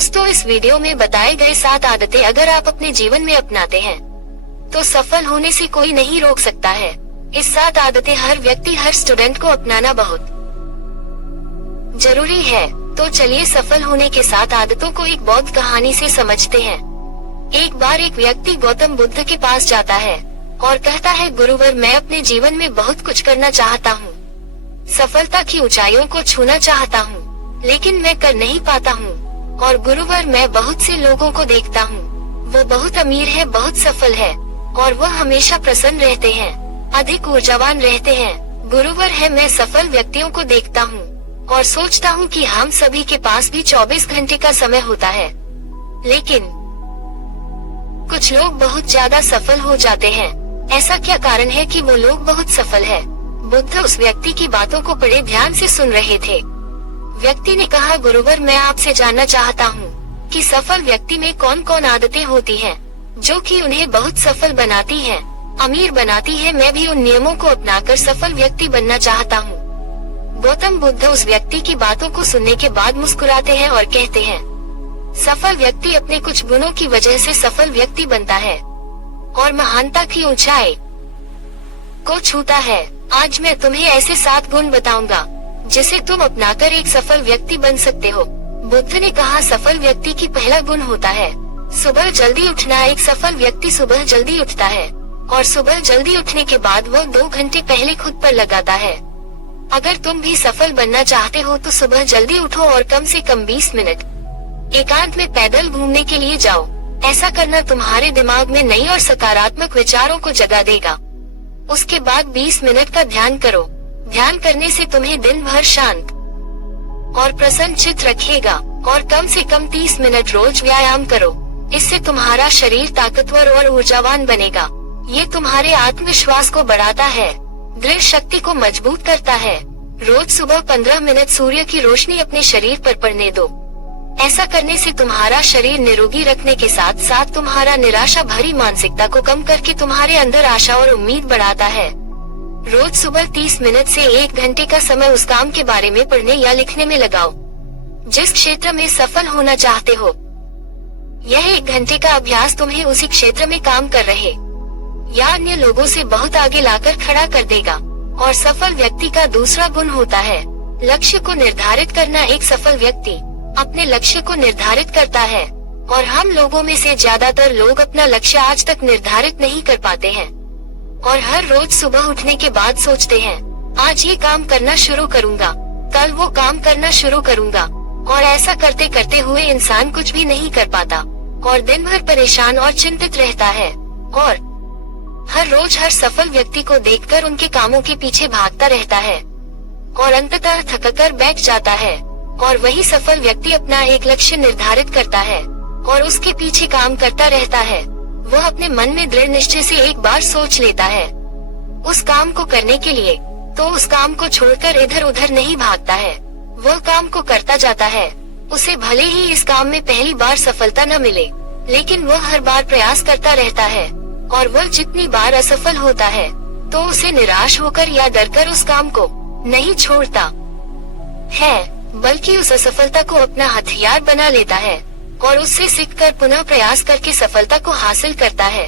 दोस्तों, इस वीडियो में बताए गए 7 आदतें अगर आप अपने जीवन में अपनाते हैं तो सफल होने से कोई नहीं रोक सकता है। इस 7 आदतें हर व्यक्ति, हर स्टूडेंट को अपनाना बहुत जरूरी है। तो चलिए सफल होने के 7 आदतों को एक बौद्ध कहानी से समझते हैं। एक बार एक व्यक्ति गौतम बुद्ध के पास जाता है और कहता है, गुरुवर, मैं अपने जीवन में बहुत कुछ करना चाहता हूँ, सफलता की ऊंचाइयों को छूना चाहता हूँ, लेकिन मैं कर नहीं पाता हूँ। और गुरुवर, मैं बहुत से लोगों को देखता हूँ, वो बहुत अमीर है, बहुत सफल है और वो हमेशा प्रसन्न रहते हैं, अधिक ऊर्जावान रहते हैं। गुरुवर है, मैं सफल व्यक्तियों को देखता हूँ और सोचता हूँ कि हम सभी के पास भी 24 घंटे का समय होता है, लेकिन कुछ लोग बहुत ज्यादा सफल हो जाते हैं। ऐसा क्या कारण है कि वो लोग बहुत सफल है? बुद्ध उस व्यक्ति की बातों को बड़े ध्यान से सुन रहे थे। व्यक्ति ने कहा, गुरुवर, मैं आपसे जानना चाहता हूँ कि सफल व्यक्ति में कौन कौन आदतें होती हैं जो कि उन्हें बहुत सफल बनाती हैं, अमीर बनाती हैं। मैं भी उन नियमों को अपनाकर सफल व्यक्ति बनना चाहता हूँ। गौतम बुद्ध उस व्यक्ति की बातों को सुनने के बाद मुस्कुराते हैं और कहते हैं, सफल व्यक्ति अपने कुछ गुणों की वजह से सफल व्यक्ति बनता है और महानता की ऊंचाई को छूता है। आज मैं तुम्हें ऐसे 7 गुण बताऊंगा जिसे तुम अपनाकर एक सफल व्यक्ति बन सकते हो। बुद्ध ने कहा, सफल व्यक्ति की पहला गुण होता है सुबह जल्दी उठना। एक सफल व्यक्ति सुबह जल्दी उठता है और सुबह जल्दी उठने के बाद वह 2 घंटे पहले खुद पर लगाता है। अगर तुम भी सफल बनना चाहते हो तो सुबह जल्दी उठो और कम से कम 20 मिनट एकांत में पैदल घूमने के लिए जाओ। ऐसा करना तुम्हारे दिमाग में नई और सकारात्मक विचारों को जगा देगा। उसके बाद 20 मिनट का ध्यान करो। ध्यान करने से तुम्हें दिन भर शांत और प्रसन्न चित्त रखेगा। और कम से कम 30 मिनट रोज व्यायाम करो। इससे तुम्हारा शरीर ताकतवर और ऊर्जावान बनेगा। ये तुम्हारे आत्मविश्वास को बढ़ाता है, दृढ़ शक्ति को मजबूत करता है। रोज सुबह 15 मिनट सूर्य की रोशनी अपने शरीर पर पड़ने दो। ऐसा करने से तुम्हारा शरीर निरोगी रखने के साथ साथ तुम्हारा निराशा भरी मानसिकता को कम करके तुम्हारे अंदर आशा और उम्मीद बढ़ाता है। रोज सुबह 30 मिनट से 1 घंटे का समय उस काम के बारे में पढ़ने या लिखने में लगाओ जिस क्षेत्र में सफल होना चाहते हो। यह 1 घंटे का अभ्यास तुम्हें उसी क्षेत्र में काम कर रहे या अन्य लोगों से बहुत आगे लाकर खड़ा कर देगा। और सफल व्यक्ति का दूसरा गुण होता है लक्ष्य को निर्धारित करना। एक सफल व्यक्ति अपने लक्ष्य को निर्धारित करता है और हम लोगों में से ज्यादातर लोग अपना लक्ष्य आज तक निर्धारित नहीं कर पाते हैं और हर रोज सुबह उठने के बाद सोचते हैं, आज ये काम करना शुरू करूंगा, कल वो काम करना शुरू करूंगा। और ऐसा करते करते हुए इंसान कुछ भी नहीं कर पाता और दिन भर परेशान और चिंतित रहता है और हर रोज हर सफल व्यक्ति को देखकर उनके कामों के पीछे भागता रहता है और अंततः थककर बैठ जाता है। और वही सफल व्यक्ति अपना एक लक्ष्य निर्धारित करता है और उसके पीछे काम करता रहता है। वह अपने मन में दृढ़ निश्चय से एक बार सोच लेता है उस काम को करने के लिए, तो उस काम को छोड़कर इधर उधर नहीं भागता है। वह काम को करता जाता है। उसे भले ही इस काम में पहली बार सफलता न मिले, लेकिन वह हर बार प्रयास करता रहता है और वह जितनी बार असफल होता है तो उसे निराश होकर या डरकर उस काम को नहीं छोड़ता है, बल्कि उस असफलता को अपना हथियार बना लेता है और उससे सीखकर पुनः प्रयास करके सफलता को हासिल करता है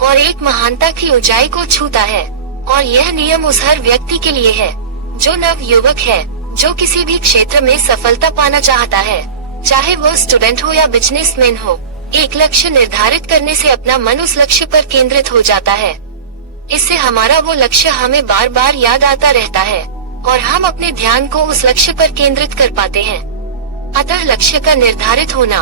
और एक महानता की ऊंचाई को छूता है। और यह नियम उस हर व्यक्ति के लिए है जो नव युवक है, जो किसी भी क्षेत्र में सफलता पाना चाहता है, चाहे वह स्टूडेंट हो या बिजनेसमैन हो। एक लक्ष्य निर्धारित करने से अपना मन उस लक्ष्य पर केंद्रित हो जाता है। इससे हमारा वो लक्ष्य हमें बार बार याद आता रहता है और हम अपने ध्यान को उस लक्ष्य पर केंद्रित कर पाते हैं। अतः लक्ष्य का निर्धारित होना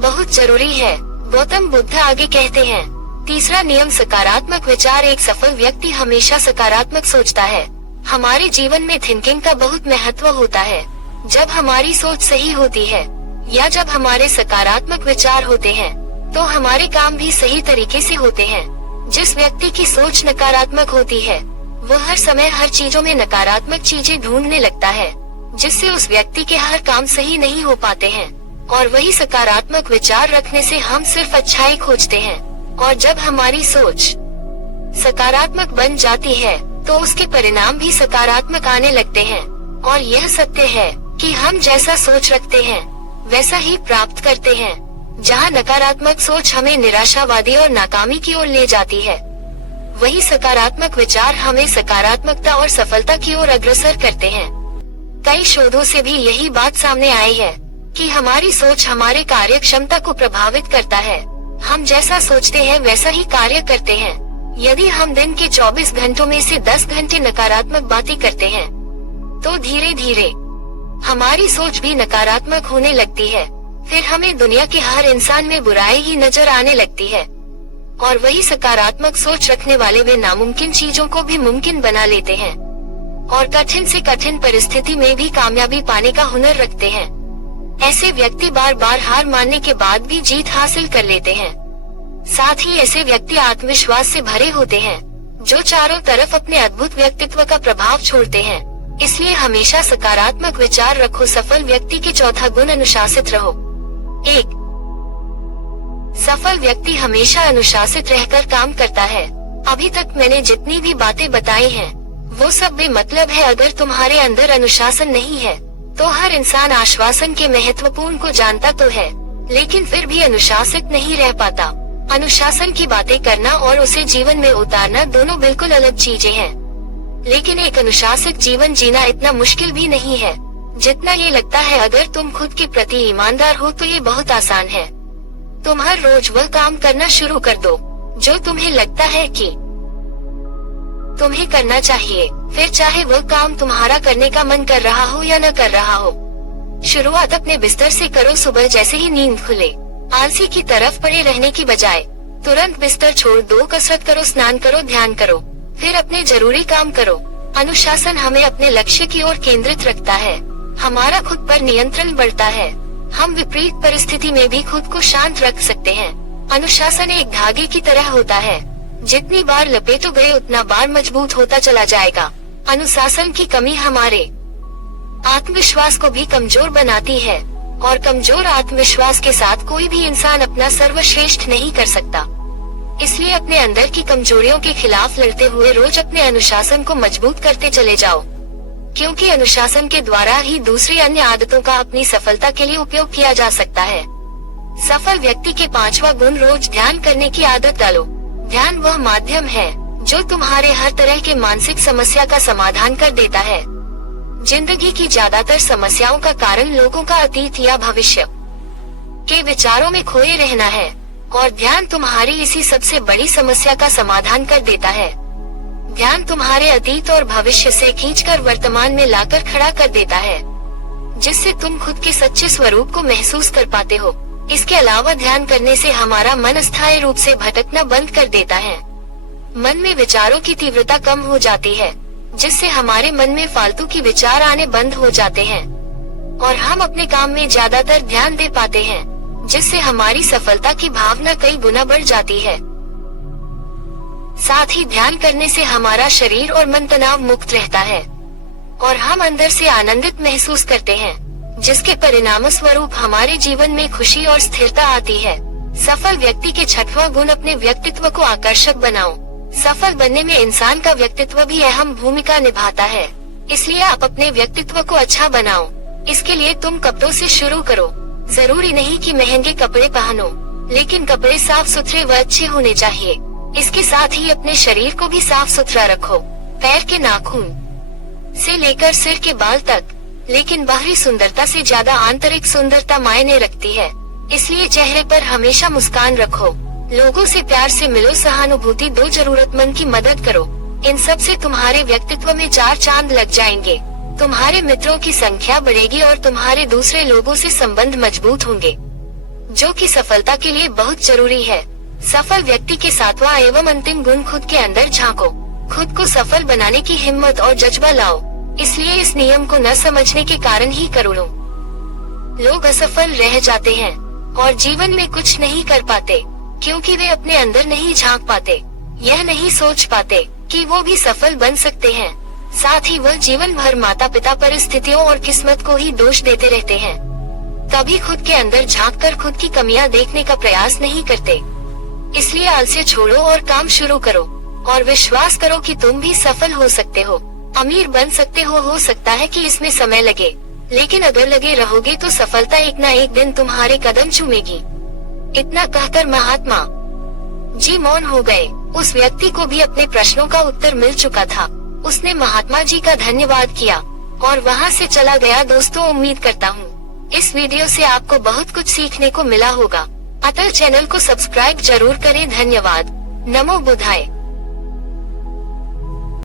बहुत जरूरी है। गौतम बुद्ध आगे कहते हैं, तीसरा नियम सकारात्मक विचार। एक सफल व्यक्ति हमेशा सकारात्मक सोचता है। हमारे जीवन में थिंकिंग का बहुत महत्व होता है। जब हमारी सोच सही होती है या जब हमारे सकारात्मक विचार होते हैं तो हमारे काम भी सही तरीके से होते हैं। जिस व्यक्ति की सोच नकारात्मक होती है वह हर समय हर चीजों में नकारात्मक चीजें ढूंढने लगता है, जिससे उस व्यक्ति के हर काम सही नहीं हो पाते हैं। और वही सकारात्मक विचार रखने से हम सिर्फ अच्छाई खोजते हैं और जब हमारी सोच सकारात्मक बन जाती है तो उसके परिणाम भी सकारात्मक आने लगते हैं। और यह सत्य है कि हम जैसा सोच रखते हैं वैसा ही प्राप्त करते हैं। जहाँ नकारात्मक सोच हमें निराशावादी और नाकामी की ओर ले जाती है, वही सकारात्मक विचार हमें सकारात्मकता और सफलता की ओर अग्रसर करते हैं। कई शोधों से भी यही बात सामने आई है कि हमारी सोच हमारे कार्य क्षमता को प्रभावित करता है। हम जैसा सोचते हैं वैसा ही कार्य करते हैं। यदि हम दिन के 24 घंटों में से 10 घंटे नकारात्मक बातें करते हैं, तो धीरे धीरे हमारी सोच भी नकारात्मक होने लगती है। फिर हमें दुनिया के हर इंसान में बुराई ही नजर आने लगती है, और वही सकारात्मक सोच रखने वाले वे नामुमकिन चीजों को भी मुमकिन बना लेते हैं, और कठिन से कठिन परिस्थिति में भी कामयाबी पाने का हुनर रखते हैं। ऐसे व्यक्ति बार बार हार मानने के बाद भी जीत हासिल कर लेते हैं। साथ ही ऐसे व्यक्ति आत्मविश्वास से भरे होते हैं, जो चारों तरफ अपने अद्भुत व्यक्तित्व का प्रभाव छोड़ते हैं। इसलिए हमेशा सकारात्मक विचार रखो। सफल व्यक्ति के चौथा गुण, अनुशासित रहो। 1. सफल व्यक्ति हमेशा अनुशासित रहकर काम करता है। अभी तक मैंने जितनी भी बातें बताई हैं, वो सब बेमतलब है अगर तुम्हारे अंदर अनुशासन नहीं है। तो हर इंसान आश्वासन के महत्वपूर्ण को जानता तो है, लेकिन फिर भी अनुशासित नहीं रह पाता। अनुशासन की बातें करना और उसे जीवन में उतारना दोनों बिल्कुल अलग चीजें हैं। लेकिन एक अनुशासित जीवन जीना इतना मुश्किल भी नहीं है जितना ये लगता है। अगर तुम खुद के प्रति ईमानदार हो तो ये बहुत आसान है। तुम हर रोज वह काम करना शुरू कर दो जो तुम्हें लगता है कि तुम्हें करना चाहिए, फिर चाहे वह काम तुम्हारा करने का मन कर रहा हो या न कर रहा हो। शुरुआत अपने बिस्तर से करो। सुबह जैसे ही नींद खुले, आलसी की तरफ पड़े रहने की बजाय तुरंत बिस्तर छोड़ दो, कसरत करो, स्नान करो, ध्यान करो, फिर अपने जरूरी काम करो। अनुशासन हमें अपने लक्ष्य की ओर केंद्रित रखता है, हमारा खुद पर नियंत्रण बढ़ता है। हम विपरीत परिस्थिति में भी खुद को शांत रख सकते हैं। अनुशासन एक धागे की तरह होता है, जितनी बार लपेटो गए उतना बार मजबूत होता चला जाएगा। अनुशासन की कमी हमारे आत्मविश्वास को भी कमजोर बनाती है, और कमजोर आत्मविश्वास के साथ कोई भी इंसान अपना सर्वश्रेष्ठ नहीं कर सकता। इसलिए अपने अंदर की कमजोरियों के खिलाफ लड़ते हुए रोज अपने अनुशासन को मजबूत करते चले जाओ, क्योंकि अनुशासन के द्वारा ही दूसरी अन्य आदतों का अपनी सफलता के लिए उपयोग किया जा सकता है। सफल व्यक्ति के पांचवा गुण, रोज ध्यान करने की आदत डालो। ध्यान वह माध्यम है जो तुम्हारे हर तरह के मानसिक समस्या का समाधान कर देता है। जिंदगी की ज्यादातर समस्याओं का कारण लोगों का अतीत या भविष्य के विचारों में खोए रहना है, और ध्यान तुम्हारी इसी सबसे बड़ी समस्या का समाधान कर देता है। ध्यान तुम्हारे अतीत और भविष्य से खींचकर वर्तमान में लाकर खड़ा कर देता है, जिससे तुम खुद के सच्चे स्वरूप को महसूस कर पाते हो। इसके अलावा ध्यान करने से हमारा मन अस्थायी रूप से भटकना बंद कर देता है। मन में विचारों की तीव्रता कम हो जाती है, जिससे हमारे मन में फालतू की विचार आने बंद हो जाते हैं, और हम अपने काम में ज्यादातर ध्यान दे पाते हैं, जिससे हमारी सफलता की भावना कई गुना बढ़ जाती है। साथ ही ध्यान करने से हमारा शरीर और मन तनाव मुक्त रहता है, और हम अंदर से आनंदित महसूस करते हैं, जिसके परिणाम स्वरूप हमारे जीवन में खुशी और स्थिरता आती है। सफल व्यक्ति के छठवां गुण, अपने व्यक्तित्व को आकर्षक बनाओ। सफल बनने में इंसान का व्यक्तित्व भी अहम भूमिका निभाता है, इसलिए आप अपने व्यक्तित्व को अच्छा बनाओ। इसके लिए तुम कपड़ों से शुरू करो। जरूरी नहीं कि महंगे कपड़े पहनो, लेकिन कपड़े साफ सुथरे व अच्छे होने चाहिए। इसके साथ ही अपने शरीर को भी साफ सुथरा रखो, पैर के नाखून से लेकर सिर के बाल तक। लेकिन बाहरी सुंदरता से ज्यादा आंतरिक सुंदरता मायने रखती है, इसलिए चेहरे पर हमेशा मुस्कान रखो। लोगों से प्यार से मिलो, सहानुभूति दो, जरूरतमंद की मदद करो। इन सब से तुम्हारे व्यक्तित्व में 4 चांद लग जाएंगे। तुम्हारे मित्रों की संख्या बढ़ेगी और तुम्हारे दूसरे लोगों से संबंध मजबूत होंगे, जो कि सफलता के लिए बहुत जरूरी है। सफल व्यक्ति के 7वां एवं अंतिम गुण, खुद के अंदर झांको। खुद को सफल बनाने की हिम्मत और जज्बा लाओ। इसलिए इस नियम को न समझने के कारण ही करोड़ों लोग असफल रह जाते हैं और जीवन में कुछ नहीं कर पाते, क्योंकि वे अपने अंदर नहीं झांक पाते, यह नहीं सोच पाते कि वो भी सफल बन सकते हैं। साथ ही वह जीवन भर माता पिता, परिस्थितियों और किस्मत को ही दोष देते रहते हैं। कभी खुद के अंदर झांककर खुद की कमियां देखने का प्रयास नहीं करते। इसलिए आलस्य छोड़ो और काम शुरू करो, और विश्वास करो कि तुम भी सफल हो सकते हो, अमीर बन सकते हो सकता है कि इसमें समय लगे, लेकिन अगर लगे रहोगे तो सफलता एक ना एक दिन तुम्हारे कदम चूमेगी। इतना कहकर महात्मा जी मौन हो गए। उस व्यक्ति को भी अपने प्रश्नों का उत्तर मिल चुका था। उसने महात्मा जी का धन्यवाद किया और वहां से चला गया। दोस्तों, उम्मीद करता हूँ इस वीडियो से आपको बहुत कुछ सीखने को मिला होगा। अतः चैनल को सब्सक्राइब जरूर करें। धन्यवाद। नमो बुद्धाय।